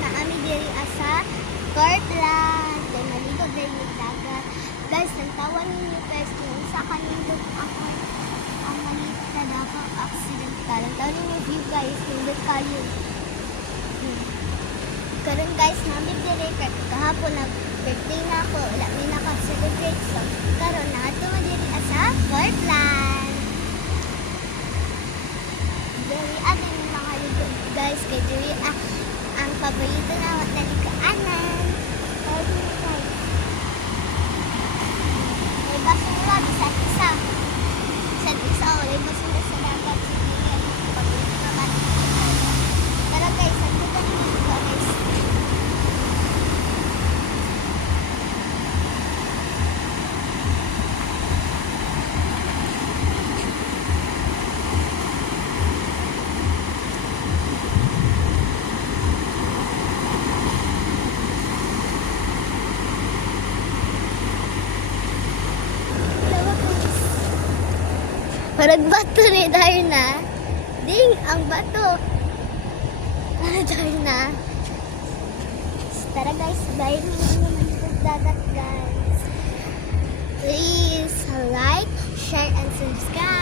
na ami diri sa Portland. Kay maligo diri yung dagat. Guys, nagtawan ninyo guys kung sa kanindot ako ang maliit na dapat accidental. Ang tawag ninyo view guys, hindi kayo. Karon guys, namin diri kahapon nag-birthday na ako. Wala may naka-celebrate. So, karon na ato diri sa Portland. Diri ato yung mga ligo guys. Kay diri ang paborito na wat na ligaanan. Kaya diri guys. May basura bisag isa. Bisag isa o may basura sa dagat. Paborito naman. Pero guys, ang dito na dito guys. Parang bato ni Darna. Ding, ang bato. Darna. Tara guys, bye naman sa dagat guys. Please like, share, and subscribe.